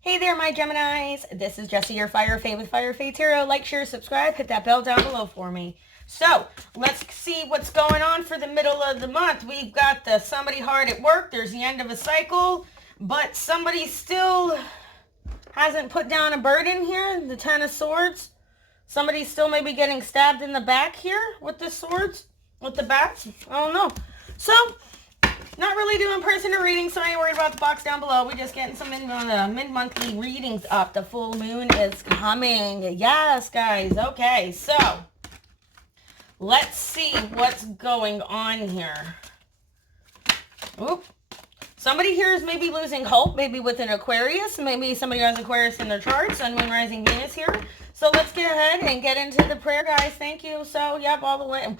Hey there, my Geminis. This is Jessie, your Fire Fae with Fire Fae Tarot. Like, share, subscribe, hit that bell down below for me. So, let's see what's going on for the middle of the month. We've got the somebody hard at work. There's the end of a cycle, but somebody still hasn't put down a burden here. The Ten of Swords. Somebody's still maybe getting stabbed in the back here with the swords, with the bats. I don't know. So, not really doing personal readings, so I ain't worried about the box down below. We're just getting some mid-monthly readings up. The full moon is coming. Yes, guys. Okay, so let's see what's going on here. Oop. Somebody here is maybe losing hope, maybe with an Aquarius. Maybe somebody has Aquarius in their chart. Sun, Moon, Rising, Venus here. So let's get ahead and get into the prayer, guys. Thank you. So, yep, all the way.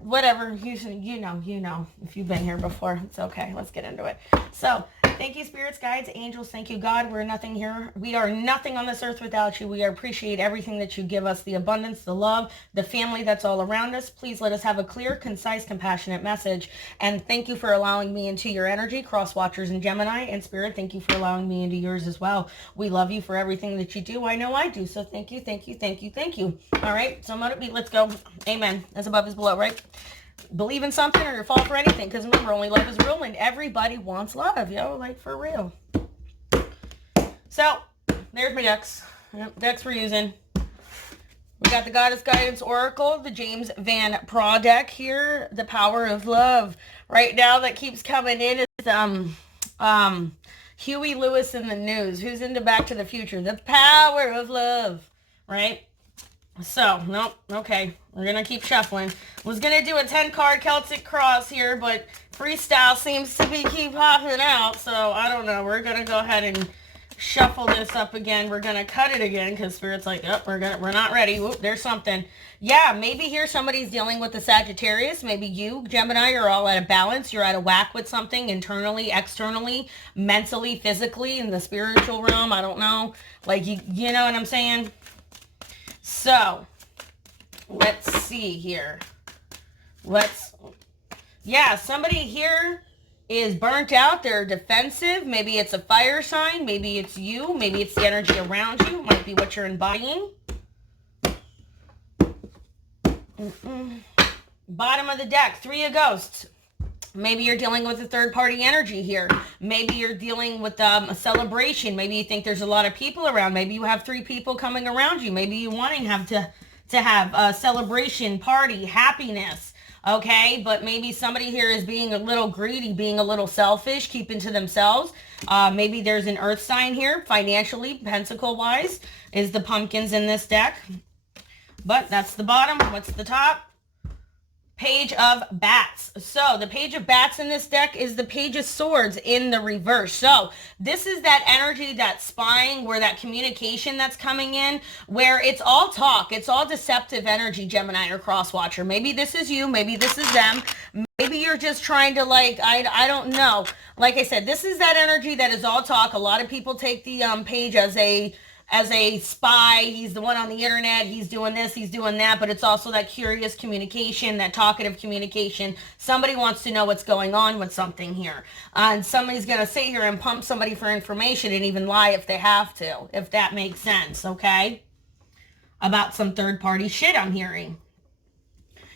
Whatever. You know. If you've been here before, it's okay. Let's get into it. So, thank you, spirits, guides, angels. Thank you, God. We're nothing here. We are nothing on this earth without you. We appreciate everything that you give us, the abundance, the love, the family that's all around us. Please let us have a clear, concise, compassionate message. And thank you for allowing me into your energy, cross watchers and Gemini. And spirit, thank you for allowing me into yours as well. We love you for everything that you do. I know I do. So thank you, thank you, thank you, thank you. All right. So let's go. Amen. As above is below, right? Believe in something or fall for anything, because remember, only love is real and everybody wants love, yo, like for real. So there's my decks. Yep, decks we're using. We got the Goddess Guidance Oracle, the James Van Praagh deck here, the Power of Love. Right now that keeps coming in is Huey Lewis in the news. Who's into Back to the Future? The Power of Love, right? So, nope, okay, we're going to keep shuffling. Was going to do a 10-card Celtic cross here, but freestyle seems to keep popping out, so I don't know. We're going to go ahead and shuffle this up again. We're going to cut it again because Spirit's like, oh, we're not ready. Whoop, there's something. Yeah, maybe here somebody's dealing with the Sagittarius. Maybe you, Gemini, are all out of balance. You're out of whack with something internally, externally, mentally, physically, in the spiritual realm. I don't know. Like, you know what I'm saying? So, let's see here. Somebody here is burnt out. They're defensive. Maybe it's a fire sign. Maybe it's you. Maybe it's the energy around you. Might be what you're embodying. Bottom of the deck, Three of Ghosts. Maybe you're dealing with a third-party energy here. Maybe you're dealing with a celebration. Maybe you think there's a lot of people around. Maybe you have 3 people coming around you. Maybe you want to have a celebration, party, happiness, okay? But maybe somebody here is being a little greedy, being a little selfish, keeping to themselves. Maybe there's an earth sign here, financially, pentacle-wise, is the pumpkins in this deck. But that's the bottom. What's the top? Page of Bats. So the Page of Bats in this deck is the Page of Swords in the reverse. So this is that energy, that spying, where that communication that's coming in, where it's all talk. It's all deceptive energy, Gemini or Crosswatcher. Maybe this is you. Maybe this is them. Maybe you're just trying to I don't know. Like I said, this is that energy that is all talk. A lot of people take the page as a spy. He's the one on the internet. He's doing this, he's doing that. But it's also that curious communication, that talkative communication. Somebody wants to know what's going on with something here. And somebody's going to sit here and pump somebody for information and even lie if they have to, if that makes sense, okay? About some third-party shit I'm hearing.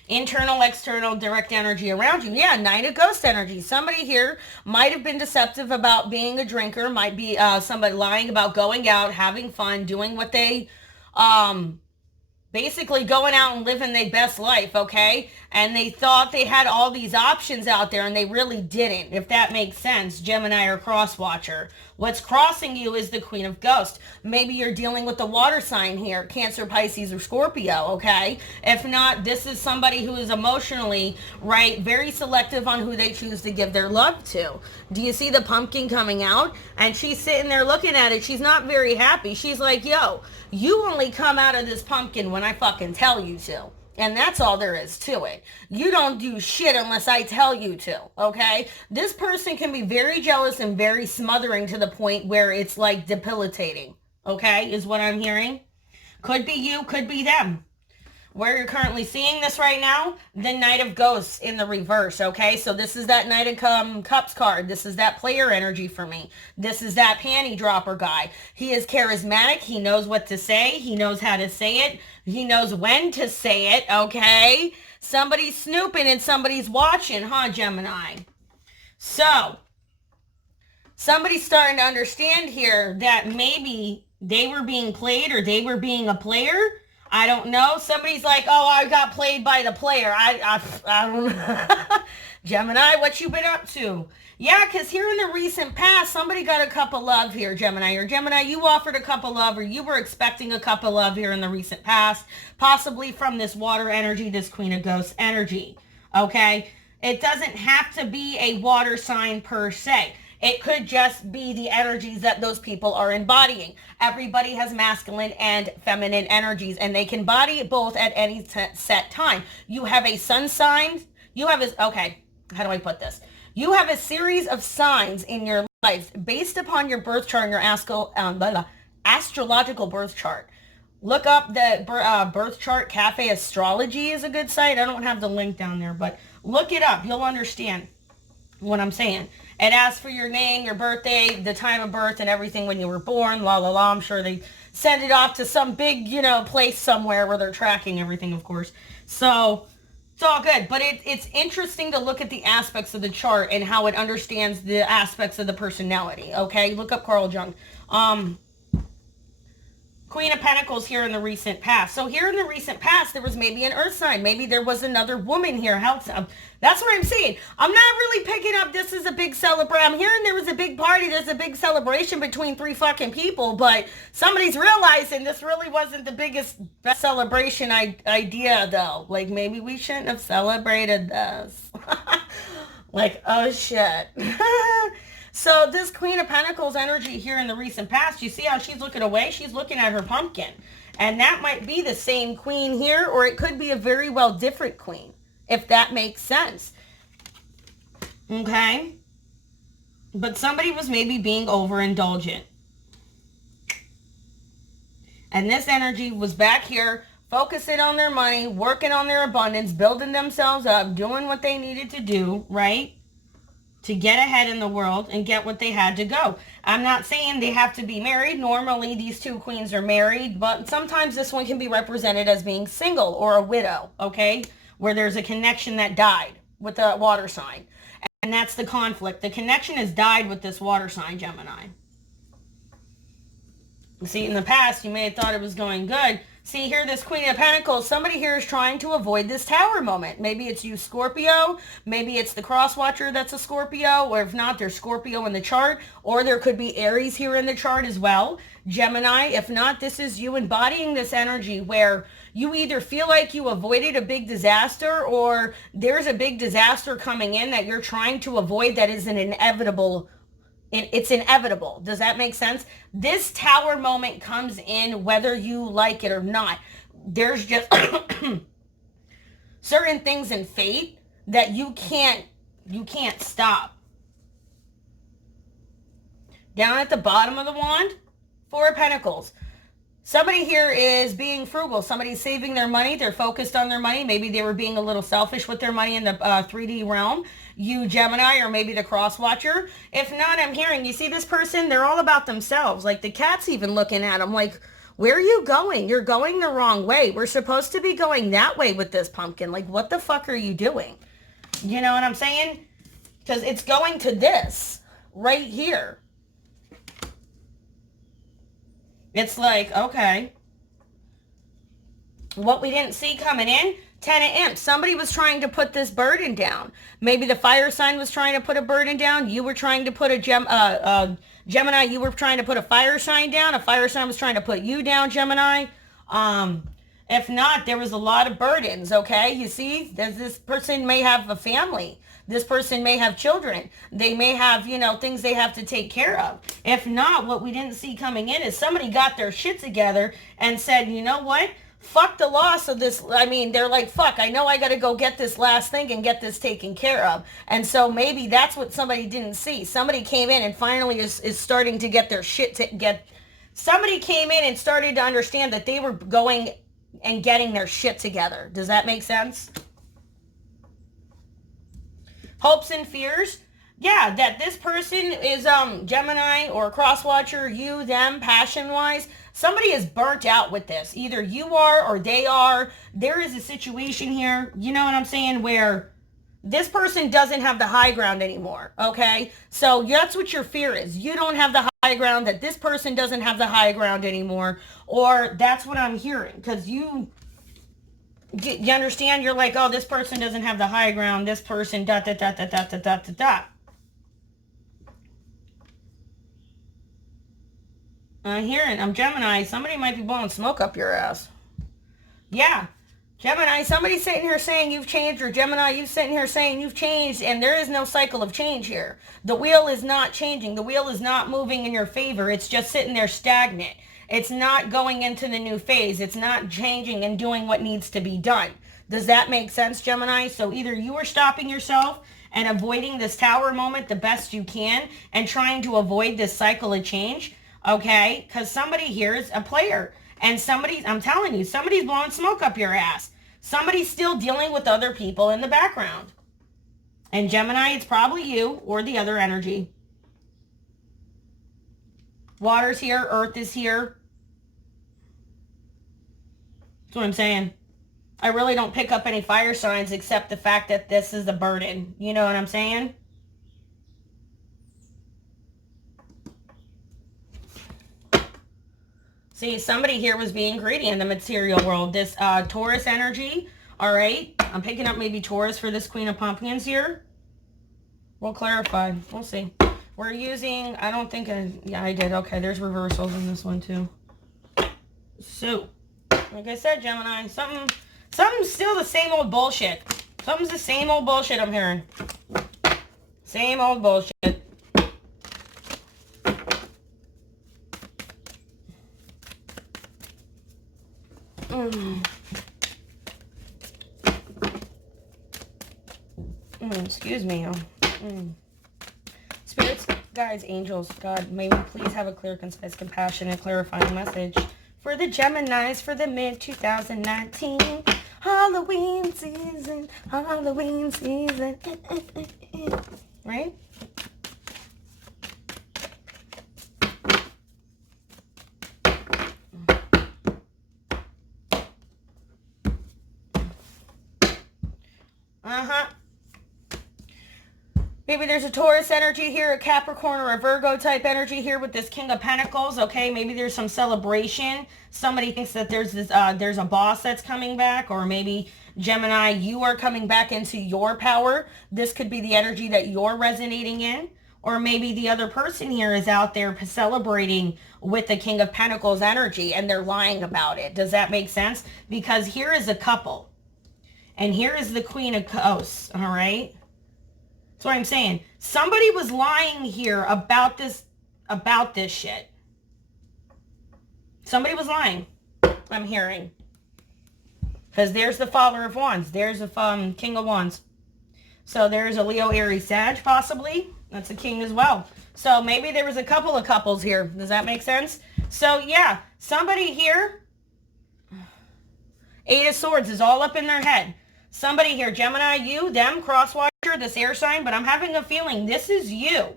Internal, external, direct energy around you. Yeah, Nine of Ghost energy. Somebody here might have been deceptive about being a drinker. Might be somebody lying about going out, having fun, doing what they, basically going out and living their best life, okay? And they thought they had all these options out there, and they really didn't, if that makes sense, Gemini or Crosswatcher. What's crossing you is the Queen of Ghosts. Maybe you're dealing with the water sign here, Cancer, Pisces, or Scorpio, okay? If not, this is somebody who is emotionally, right, very selective on who they choose to give their love to. Do you see the pumpkin coming out? And she's sitting there looking at it. She's not very happy. She's like, yo, you only come out of this pumpkin when I fucking tell you to. And that's all there is to it. You don't do shit unless I tell you to, okay? This person can be very jealous and very smothering to the point where it's like debilitating, okay, is what I'm hearing. Could be you, could be them. Where you're currently seeing this right now, the Knight of Ghosts in the reverse, okay? So this is that Knight of Cups card. This is that player energy for me. This is that panty dropper guy. He is charismatic. He knows what to say. He knows how to say it. He knows when to say it, okay? Somebody's snooping and somebody's watching, huh, Gemini? So, somebody's starting to understand here that maybe they were being played or they were being a player. I don't know. Somebody's like, oh, I got played by the player. I don't know. Gemini, what you been up to? Yeah, because here in the recent past, somebody got a cup of love here, Gemini. Or Gemini, you offered a cup of love or you were expecting a cup of love here in the recent past. Possibly from this water energy, this Queen of Ghosts energy. Okay? It doesn't have to be a water sign per se. It could just be the energies that those people are embodying. Everybody has masculine and feminine energies, and they can body both at any set time. You have a sun sign. You have a, okay, how do I put this? You have a series of signs in your life based upon your birth chart and your astrological birth chart. Look up the birth chart. Cafe Astrology is a good site. I don't have the link down there, but look it up. You'll understand what I'm saying. It asks for your name, your birthday, the time of birth, and everything when you were born, la la la. I'm sure they send it off to some big, place somewhere where they're tracking everything, of course. So it's all good. But it's interesting to look at the aspects of the chart and how it understands the aspects of the personality, okay? Look up Carl Jung. Queen of Pentacles here in the recent past. So here in the recent past, there was maybe an earth sign. Maybe there was another woman here. That's what I'm saying. I'm not really picking up this is a big celebration. I'm hearing there was a big party. There's a big celebration between 3 fucking people. But somebody's realizing this really wasn't the best celebration idea, though. Like, maybe we shouldn't have celebrated this. Like, oh, shit. So this Queen of Pentacles energy here in the recent past, you see how she's looking away? She's looking at her pumpkin. And that might be the same queen here, or it could be a very well different queen, if that makes sense. Okay? But somebody was maybe being overindulgent. And this energy was back here, focusing on their money, working on their abundance, building themselves up, doing what they needed to do, right? To get ahead in the world and get what they had to go. I'm not saying they have to be married. Normally, these two queens are married, but sometimes this one can be represented as being single or a widow, okay? Where there's a connection that died with a water sign. And that's the conflict. The connection has died with this water sign, Gemini. See, in the past, you may have thought it was going good. See here, this Queen of Pentacles, somebody here is trying to avoid this tower moment. Maybe it's you, Scorpio. Maybe it's the cross watcher that's a Scorpio. Or if not, there's Scorpio in the chart. Or there could be Aries here in the chart as well. Gemini, if not, this is you embodying this energy where you either feel like you avoided a big disaster or there's a big disaster coming in that you're trying to avoid that is an inevitable. It's inevitable. Does that make sense? This tower moment comes in whether you like it or not. There's just certain things in fate that you can't stop. Down at the bottom of the wand, 4 of Pentacles. Somebody here is being frugal. Somebody's saving their money. They're focused on their money. Maybe they were being a little selfish with their money in the 3D realm. You, Gemini, or maybe the cross watcher. If not, I'm hearing, you see this person, they're all about themselves. Like the cat's even looking at them like, where are you going? You're going the wrong way. We're supposed to be going that way with this pumpkin. Like, what the fuck are you doing? You know what I'm saying? Because it's going to this right here. It's like, okay. What we didn't see coming in, 10 of Imps. Somebody was trying to put this burden down. Maybe the fire sign was trying to put a burden down. You were trying to put a Gemini, you were trying to put a fire sign down. A fire sign was trying to put you down, Gemini. If not, there was a lot of burdens, okay? You see, this person may have a family. This person may have children. They may have, things they have to take care of. If not, what we didn't see coming in is somebody got their shit together and said, you know what? Fuck the loss of this. I mean, they're like, fuck, I know I got to go get this last thing and get this taken care of. And so maybe that's what somebody didn't see. Somebody came in and finally is starting to get their shit somebody came in and started to understand that they were going and getting their shit together. Does that make sense? Hopes and fears. Yeah, that this person is Gemini or cross-watcher, you, them, passion-wise. Somebody is burnt out with this. Either you are or they are. There is a situation here, you know what I'm saying, where this person doesn't have the high ground anymore, okay? So that's what your fear is. You don't have the high ground, that this person doesn't have the high ground anymore, or that's what I'm hearing, because you understand, you're like, oh, this person doesn't have the high ground, this person, dot, dot, dot, dot, dot, dot, dot, dot, dot. I'm hearing, I'm Gemini, somebody might be blowing smoke up your ass. Yeah. Gemini, somebody's sitting here saying you've changed, or Gemini, you're sitting here saying you've changed, and there is no cycle of change here. The wheel is not changing. The wheel is not moving in your favor. It's just sitting there stagnant. It's not going into the new phase. It's not changing and doing what needs to be done. Does that make sense, Gemini? So either you are stopping yourself and avoiding this tower moment the best you can and trying to avoid this cycle of change, okay? Because somebody here is a player. And I'm telling you, somebody's blowing smoke up your ass. Somebody's still dealing with other people in the background. And Gemini, it's probably you or the other energy. Water's here, earth is here. That's what I'm saying. I really don't pick up any fire signs except the fact that this is the burden. You know what I'm saying? See, somebody here was being greedy in the material world. This Taurus energy, all right? I'm picking up maybe Taurus for this Queen of Pumpkins here. We'll clarify. We'll see. We're using, I don't think, yeah, I did. Okay, there's reversals in this one too. So, like I said, Gemini, something's still the same old bullshit. Something's the same old bullshit I'm hearing. Same old bullshit. Excuse me. Spirits, guides, angels, God, may we please have a clear, concise, compassionate, clarifying message for the Geminis for the mid-2019 Halloween season. Halloween season. Right? Maybe there's a Taurus energy here, a Capricorn or a Virgo type energy here with this King of Pentacles, okay? Maybe there's some celebration. Somebody thinks that there's a boss that's coming back, or maybe Gemini, you are coming back into your power. This could be the energy that you're resonating in. Or maybe the other person here is out there celebrating with the King of Pentacles energy and they're lying about it. Does that make sense? Because here is a couple. And here is the Queen of Coasts, all right? That's what I'm saying. Somebody was lying here about this shit. Somebody was lying, I'm hearing. Because there's the Father of Wands. There's the King of Wands. So there's a Leo, Aries, Sag, possibly. That's a king as well. So maybe there was a couple of couples here. Does that make sense? So yeah, somebody here, Eight of Swords is all up in their head. Somebody here, Gemini, you, them, crosswatcher, this air sign, but I'm having a feeling this is you.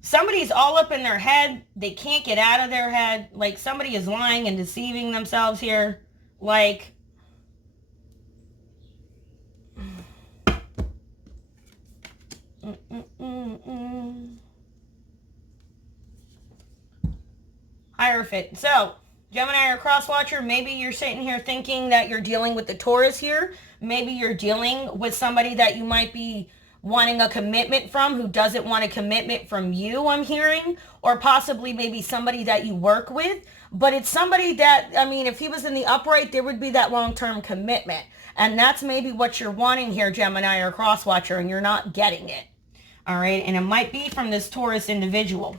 Somebody's all up in their head. They can't get out of their head. Like somebody is lying and deceiving themselves here. Like, Hierophant. So, Gemini or crosswatcher, maybe you're sitting here thinking that you're dealing with the Taurus here. Maybe you're dealing with somebody that you might be wanting a commitment from who doesn't want a commitment from you, I'm hearing. Or possibly maybe somebody that you work with. But it's somebody that, I mean, if he was in the upright, there would be that long-term commitment. And that's maybe what you're wanting here, Gemini or crosswatcher, and you're not getting it. All right, and it might be from this Taurus individual.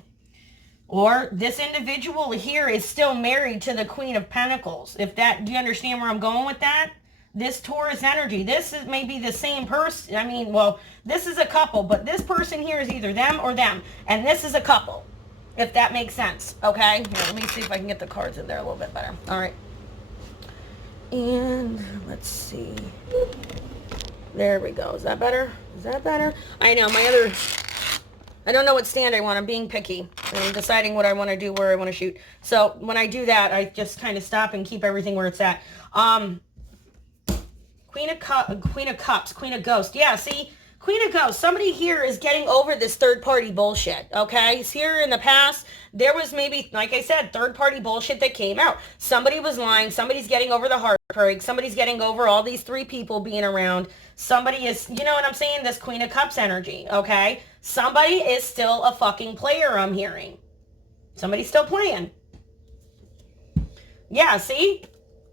Or this individual here is still married to the Queen of Pentacles. Do you understand where I'm going with that? This Taurus energy, this is maybe the same person. I mean, well, this is a couple, but this person here is either them or them. And this is a couple. if that makes sense. Okay, here, let me see if I can get the cards in there a little bit better. All right, and let's see. There we go. Is that better? Is that better? I know I don't know what stand I want. I'm being picky. I'm deciding what I want to do, where I want to shoot. So when I do that, I just kind of stop and keep everything where it's at. Queen of Cups, Queen of Ghosts. Yeah, see? Queen of Ghosts. Somebody here is getting over this third-party bullshit, okay? Here in the past, there was maybe, like I said, third-party bullshit that came out. Somebody was lying. Somebody's getting over the heartbreak. Somebody's getting over all these three people being around. Somebody is, you know what I'm saying? This Queen of Cups energy, okay? Somebody is still a fucking player, I'm hearing. Somebody's still playing. Yeah, see?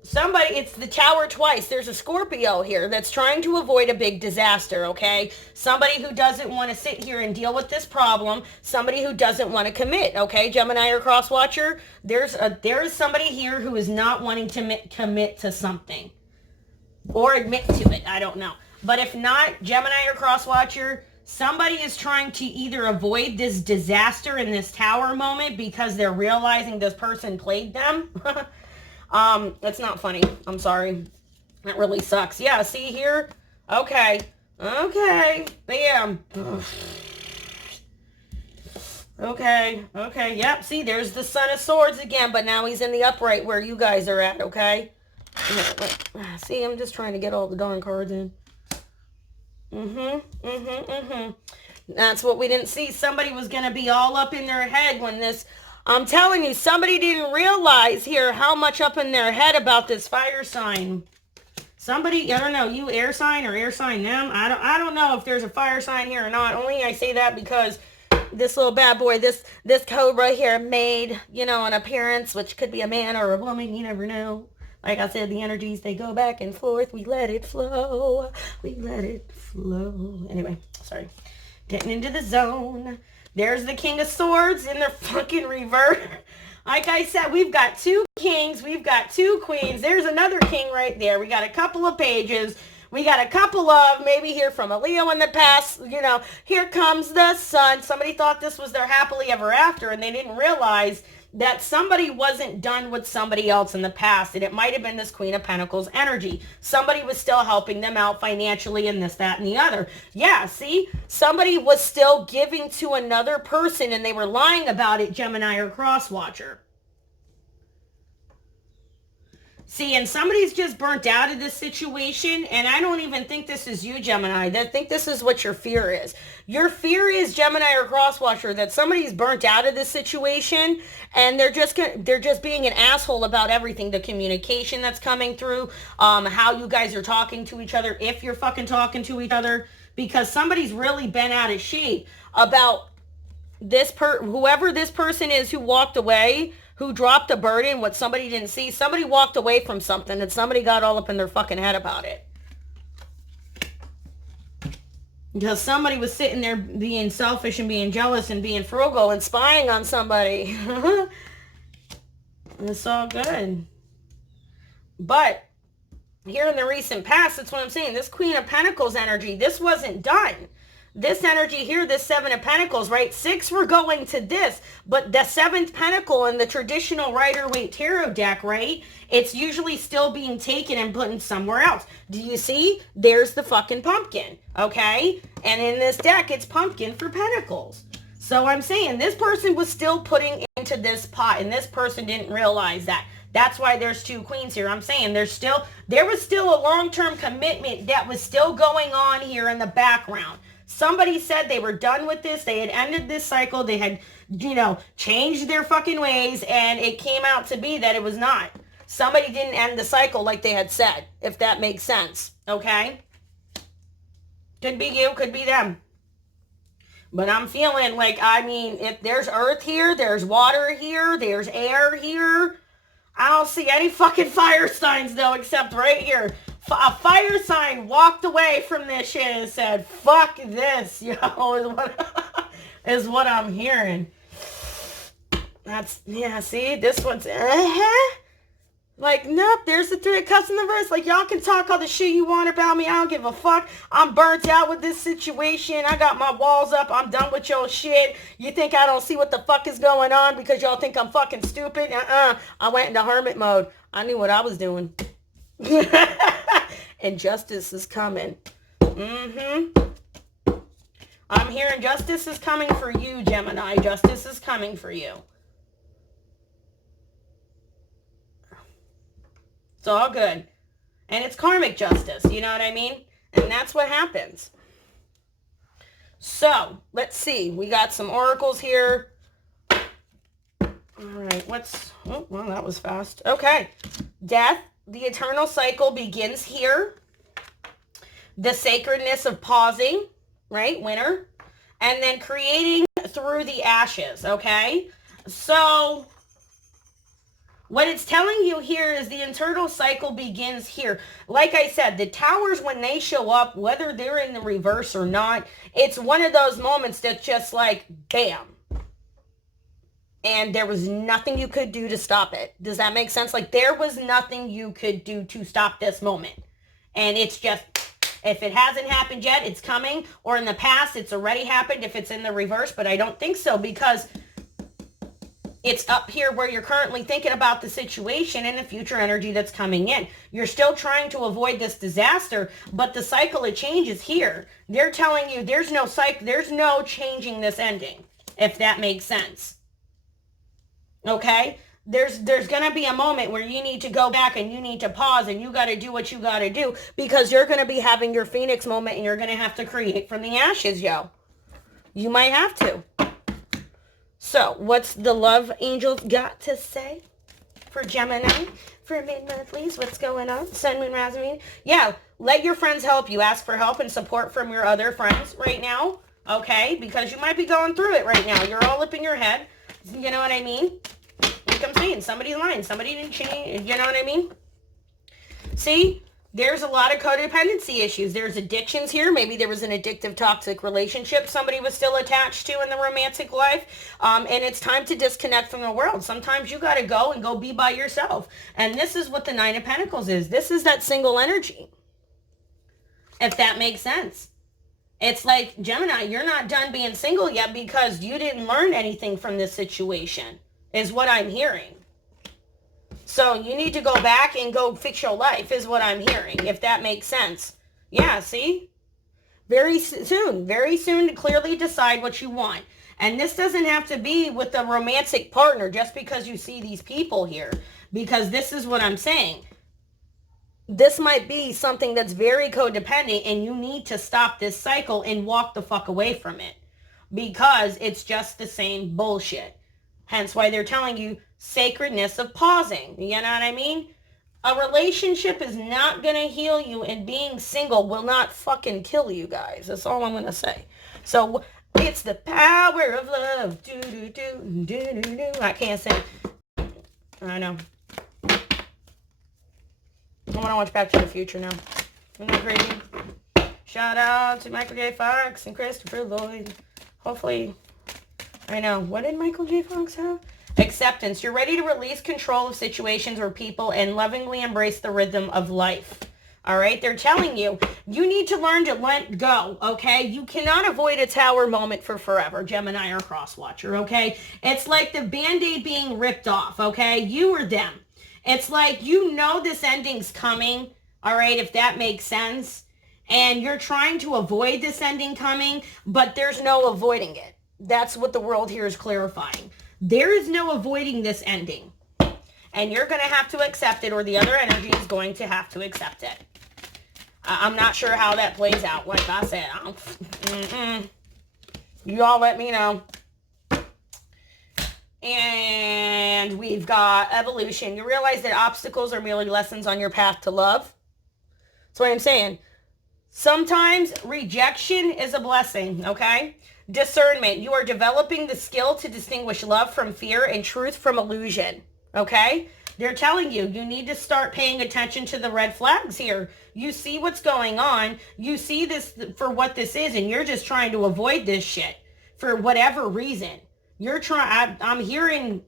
Somebody, it's the Tower twice. There's a Scorpio here that's trying to avoid a big disaster, okay? Somebody who doesn't want to sit here and deal with this problem. Somebody who doesn't want to commit, okay? Gemini or Cross Watcher, there is somebody here who is not wanting to commit to something. Or admit to it, I don't know. But if not, Gemini or Cross Watcher, somebody is trying to either avoid this disaster in this Tower moment because they're realizing this person played them. That's not funny. I'm sorry. That really sucks. Yeah, see here? Okay. Okay. Bam. Okay. Okay. Yep. See, there's the Son of Swords again, but now he's in the upright where you guys are at, okay? See, I'm just trying to get all the darn cards in. That's what we didn't see. Somebody was going to be all up in their head when this... I'm telling you, somebody didn't realize here how much up in their head about this fire sign. Somebody, I don't know, you air sign or air sign them. I don't know if there's a fire sign here or not. Only I say that because this little bad boy, this cobra here made, you know, an appearance, which could be a man or a woman. You never know. Like I said, the energies, they go back and forth. We let it flow. We let it flow. Anyway, sorry. Getting into the zone. There's the King of Swords in their fucking reverse. Like I said, we've got two kings. We've got two queens. There's another king right there. We got a couple of pages. We got a couple of, maybe here from a Leo in the past, you know, here comes the sun. Somebody thought this was their happily ever after, and they didn't realize that somebody wasn't done with somebody else in the past, and it might have been this Queen of Pentacles energy. Somebody was still helping them out financially and this, that, and the other. Yeah, see? Somebody was still giving to another person, and they were lying about it, Gemini or Cross Watcher. See, and somebody's just burnt out of this situation, and I don't even think this is you, Gemini. I think this is what your fear is. Your fear is, Gemini or Cross Watcher, that somebody's burnt out of this situation, and they're just being an asshole about everything. The communication that's coming through, how you guys are talking to each other, if you're fucking talking to each other, because somebody's really been out of shape about this whoever this person is who walked away, who dropped a burden, what somebody didn't see. Somebody walked away from something and somebody got all up in their fucking head about it. Because somebody was sitting there being selfish and being jealous and being frugal and spying on somebody. It's all good. But here in the recent past, that's what I'm saying. This Queen of Pentacles energy, this wasn't done. This energy here, this Seven of Pentacles, right? 6 we're going to this, but the 7th Pentacle in the traditional Rider-Waite Tarot deck, right? It's usually still being taken and put in somewhere else. Do you see? There's the fucking pumpkin, okay? And in this deck, it's pumpkin for Pentacles. So I'm saying this person was still putting into this pot, and this person didn't realize that. That's why there's two queens here. I'm saying there was still a long-term commitment that was still going on here in the background. Somebody said they were done with this. They had ended this cycle. They had, you know, changed their fucking ways, and it came out to be that it was not. Somebody didn't end the cycle like they had said, if that makes sense, okay? Could be you, could be them. But I'm feeling like, I mean, if there's earth here, there's water here, there's air here. I don't see any fucking fire signs, though, except right here. A fire sign walked away from this shit and said, fuck this, yo, is what I'm hearing. That's, yeah, see, this one's, Like, nope, there's the 3 of Cups in the reverse. Like, y'all can talk all the shit you want about me. I don't give a fuck. I'm burnt out with this situation. I got my walls up. I'm done with your shit. You think I don't see what the fuck is going on because y'all think I'm fucking stupid? I went into hermit mode. I knew what I was doing. And justice is coming. I'm hearing justice is coming for you, Gemini. Justice is coming for you. It's all good. And it's karmic justice, you know what I mean? And that's what happens. So, let's see. We got some oracles here. All right, oh, well, that was fast. Okay. Death, the eternal cycle begins here. The sacredness of pausing, right? Winter. And then creating through the ashes, okay? So what it's telling you here is the internal cycle begins here. Like I said, the towers, when they show up, whether they're in the reverse or not, it's one of those moments that's just like, bam. And there was nothing you could do to stop it. Does that make sense? Like, there was nothing you could do to stop this moment. And it's just, if it hasn't happened yet, it's coming. Or in the past, it's already happened if it's in the reverse. But I don't think so, because it's up here where you're currently thinking about the situation and the future energy that's coming in. You're still trying to avoid this disaster, but the cycle of change is here. They're telling you there's no there's no changing this ending, if that makes sense. Okay? There's going to be a moment where you need to go back and you need to pause and you got to do what you got to do, because you're going to be having your Phoenix moment and you're going to have to create from the ashes, yo. You might have to. So, what's the love angels got to say for Gemini? For mid-monthlies, what's going on? Sun, Moon, Rising. Yeah, let your friends help you. Ask for help and support from your other friends right now, okay? Because you might be going through it right now. You're all up in your head. You know what I mean? Like I'm saying, somebody's lying. Somebody didn't change. You know what I mean? See? There's a lot of codependency issues. There's addictions here. Maybe there was an addictive, toxic relationship somebody was still attached to in the romantic life. And it's time to disconnect from the world. Sometimes you got to go be by yourself. And this is what the 9 of Pentacles is. This is that single energy. If that makes sense. It's like, Gemini, you're not done being single yet because you didn't learn anything from this situation, is what I'm hearing. So you need to go back and go fix your life, is what I'm hearing, if that makes sense. Yeah, see? Very soon to clearly decide what you want. And this doesn't have to be with a romantic partner just because you see these people here. Because this is what I'm saying. This might be something that's very codependent and you need to stop this cycle and walk the fuck away from it. Because it's just the same bullshit. Hence why they're telling you sacredness of pausing. You know what I mean? A relationship is not going to heal you, and being single will not fucking kill you guys. That's all I'm going to say. So it's the power of love. Do, do, do, do, do, do. I can't sing. I know. I want to watch Back to the Future now. Isn't that crazy? Shout out to Michael J. Fox and Christopher Lloyd. Hopefully... I know. What did Michael J. Fox have? Acceptance. You're ready to release control of situations or people and lovingly embrace the rhythm of life. All right? They're telling you, you need to learn to let go, okay? You cannot avoid a tower moment for forever, Gemini or Crosswatcher, okay? It's like the Band-Aid being ripped off, okay? You or them. It's like, you know this ending's coming, all right, if that makes sense. And you're trying to avoid this ending coming, but there's no avoiding it. That's what the world here is clarifying. There is no avoiding this ending. And you're going to have to accept it, or the other energy is going to have to accept it. I'm not sure how that plays out. Like I said, you all let me know. And we've got evolution. You realize that obstacles are merely lessons on your path to love. That's what I'm saying. Sometimes rejection is a blessing, okay? Discernment. You are developing the skill to distinguish love from fear and truth from illusion. Okay? They're telling you, you need to start paying attention to the red flags here. You see what's going on. You see this for what this is, and you're just trying to avoid this shit for whatever reason. You're trying, I'm hearing,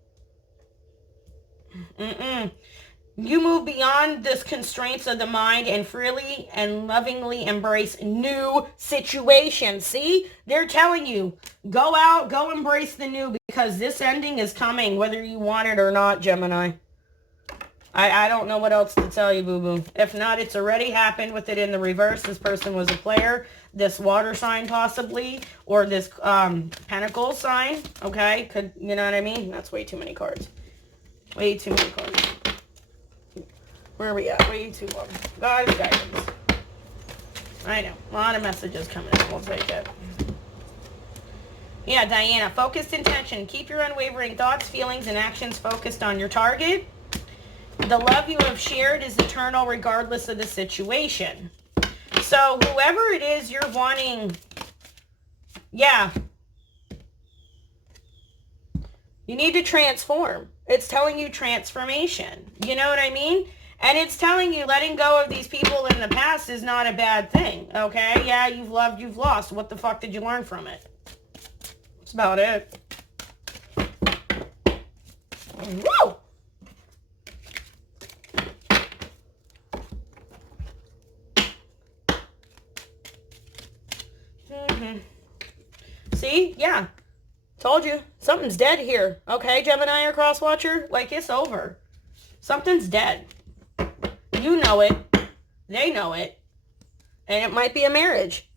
You move beyond this constraints of the mind and freely and lovingly embrace new situations. See? They're telling you, go out, go embrace the new, because this ending is coming whether you want it or not, Gemini. I don't know what else to tell you, boo-boo. If not, it's already happened with it in the reverse. This person was a player, this water sign possibly, or this pentacle sign, okay? Could, you know what I mean? That's way too many cards. Way too many cards. Where are we at? Way too long. God's guidance. I know. A lot of messages coming in. We'll take it. Yeah, Diana. Focused intention. Keep your unwavering thoughts, feelings, and actions focused on your target. The love you have shared is eternal regardless of the situation. So whoever it is you're wanting, yeah, you need to transform. It's telling you transformation. You know what I mean? And it's telling you letting go of these people in the past is not a bad thing, okay? Yeah, you've loved, you've lost. What the fuck did you learn from it? That's about it. Woo! See? Yeah. Told you. Something's dead here. Okay, Gemini or Crosswatcher? Like, it's over. Something's dead. You know it. They know it. And it might be a marriage.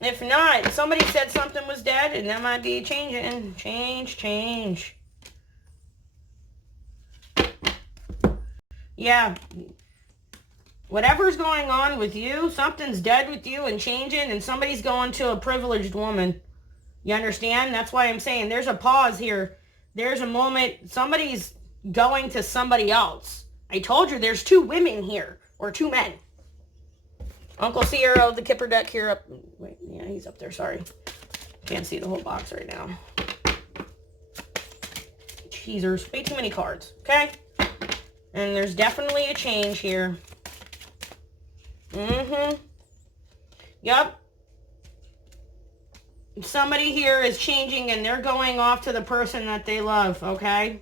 If not, somebody said something was dead, and that might be changing. Change. Yeah. Whatever's going on with you, something's dead with you and changing, and somebody's going to a privileged woman. You understand? That's why I'm saying there's a pause here. There's a moment. Somebody's going to somebody else. I told you there's two women here, or two men. Uncle Sierra, the Kipper deck here up. Wait, yeah, he's up there. Sorry. Can't see the whole box right now. Cheesers. Way too many cards. Okay? And there's definitely a change here. Yup. Somebody here is changing and they're going off to the person that they love, okay?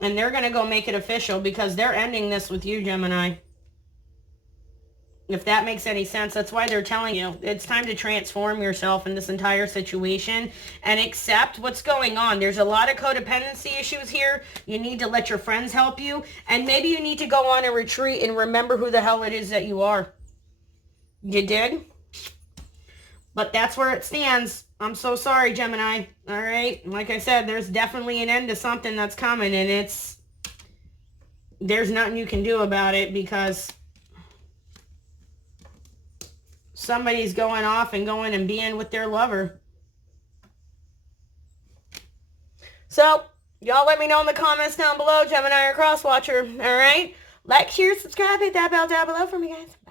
And they're going to go make it official because they're ending this with you, Gemini. If that makes any sense, that's why they're telling you. It's time to transform yourself in this entire situation and accept what's going on. There's a lot of codependency issues here. You need to let your friends help you. And maybe you need to go on a retreat and remember who the hell it is that you are. You dig? But that's where it stands. I'm so sorry, Gemini. All right? Like I said, there's definitely an end to something that's coming. And there's nothing you can do about it because somebody's going off and going and being with their lover. So, y'all let me know in the comments down below, Gemini or Crosswatcher. All right? Like, share, subscribe, hit that bell down below for me, guys. Bye.